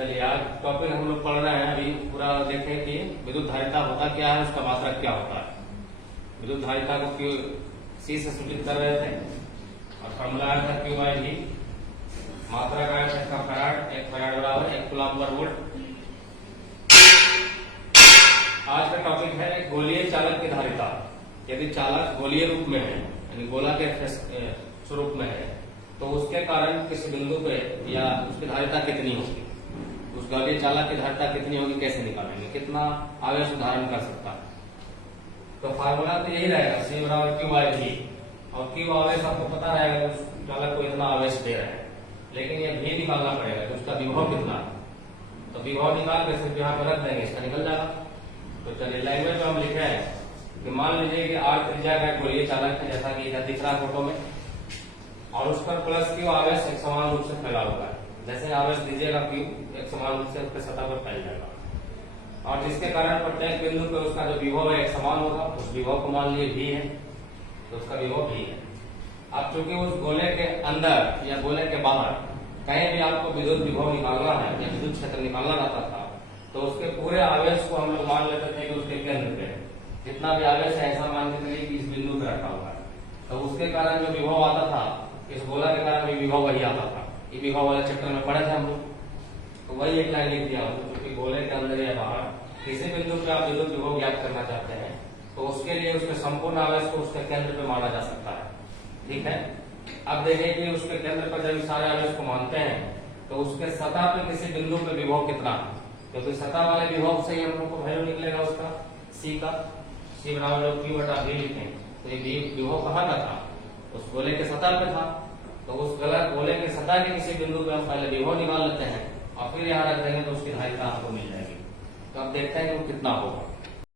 चलिए आज टॉपिक हम लोग पढ़ रहे हैं। अभी पूरा देखें कि विद्युत धारिता होता क्या है, उसका मात्रक क्या होता है। विद्युत धारिता को क्यू सी से सूचित कर रहे थे और फॉर्मूला आया था क्यू बाई वी। मात्रक आया था इसका फैराड, 1 फैराड बराबर 1 कूलम पर वोल्ट। आज का टॉपिक है गोलीय चालक की धारिता। यदि चालक गोलीय रूप में है यानी गोला के स्वरूप में है तो उसके कारण किसी बिंदु पे या उसकी धारिता कितनी होगी, उस गोलीय चालक की धारिता कितनी होगी, कैसे निकालेंगे, कितना आवेश धारण कर सकता है। तो फार्मूला तो यही रहेगा सी बराबर क्यू बाई वी। और क्यू आवेश आपको पता रहेगा उस चालक को इतना आवेश दे रहे हैं, लेकिन ये भी निकालना पड़ेगा कि उसका विभव कितना है। तो विभव निकाल के सिर्फ यहाँ पर रख देंगे, इसका निकल जाएगा। तो चलिए लैंग्वेज में हम लिखे हैं कि मान लीजिए कि आर त्रिज्या का गोलीय चालक है, जैसा कि इधर दिख रहा है फोटो में, और उस पर प्लस क्यू आवेश एक समान रूप से फैला हुआ है। जैसे आवेश दीजिएगा क्यू एक समान रूप से उसके सतह पर फैल जाएगा, और जिसके कारण प्रत्येक बिंदु पे उसका जो विभव है एक समान होगा। उस विभव को मान लिए भी है तो उसका विभव भी है। अब चूंकि उस गोले के अंदर या गोले के बाहर कहीं भी आपको विद्युत विभव निकालना है या विद्युत क्षेत्र निकालना रहता था, तो उसके पूरे आवेश को हम लोग मान लेते थे कि उसके केंद्र पे जितना भी आवेश है ऐसा मान के चलिए कि इस बिंदु पे रखा हुआ है। तो उसके कारण जो विभव आता था, इस गोला के कारण भी विभव वही आता था। ये विभव वाले चैप्टर में पढ़े थे हम लोग। तो वही एक लाइन लिख दिया हूँ, क्योंकि गोले के अंदर या बाहर किसी बिंदु पे आप विद्युत विभव ज्ञात करना चाहते हैं तो उसके लिए उसके संपूर्ण आवेश को उसके केंद्र पे माना जा सकता है। ठीक है। अब देखें कि उसके केंद्र पर जब सारे आवेश को मानते हैं तो उसके सतह पे किसी बिंदु पे विभव कितना है, क्योंकि सतह वाले विभव से ही हम लोग को वैल्यू निकलेगा उसका सी का। सी बराबर क्यू बटा वी लिखें तो ये विभव कहाँ का था, उस गोले के सतह पे था। तो उस गोले के सतह के किसी बिंदु पे हम पहले विभव निकाल लेते हैं और फिर यहाँ रख देंगे तो उसकी धारिता आपको मिल जाएगी। तो अब देखते हैं कि वो कितना होगा।